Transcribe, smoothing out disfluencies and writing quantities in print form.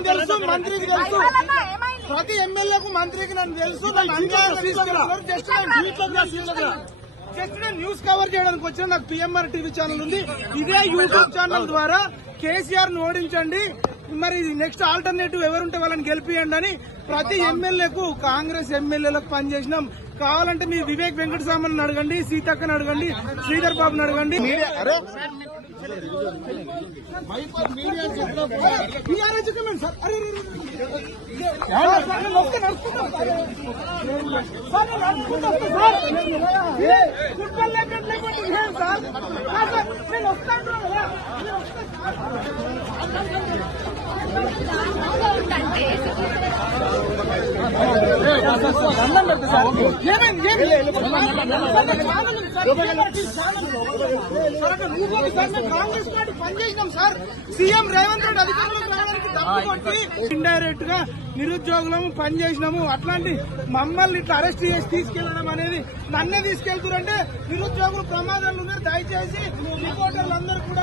నాకు తెలుసు, మంత్రికి తెలుసు, ప్రతి ఎమ్మెల్యేకు మంత్రికి నన్ను తెలుసు. జస్ట్ నేను న్యూస్ కవర్ చేయడానికి వచ్చిన నాకు పిఎంఆర్ టీవీ ఛానల్ ఉంది. ఇదే యూట్యూబ్ ఛానల్ ద్వారా కేసీఆర్ ను ఓడించండి, మరి నెక్స్ట్ ఆల్టర్నేటివ్ ఎవరుంటే వాళ్ళని గెలిపియండి అని ప్రతి ఎమ్మెల్యేకు, కాంగ్రెస్ ఎమ్మెల్యేలకు పనిచేసినాం. కావాలంటే మీ వివేక్ వెంకటస్వామిని అడగండి, సీతక్కని అడగండి, శ్రీధర్ బాబుని అడగండి. కాంగ్రెస్ పార్టీ పనిచేసినాం సార్. సీఎం రేవంత్ రెడ్డి అధికారంలోకి రావడానికి తప్పుకొట్టి ఇండైరెక్ట్ గా నిరుద్యోగులము పనిచేసినాము. అట్లాంటి మమ్మల్ని ఇట్లా అరెస్ట్ చేసి తీసుకెళ్లడం అనేది, నన్నే తీసుకెళ్తారంటే నిరుద్యోగులు ప్రమాదాలు ఉన్నారు. దయచేసి రిపోర్టర్లు అందరూ కూడా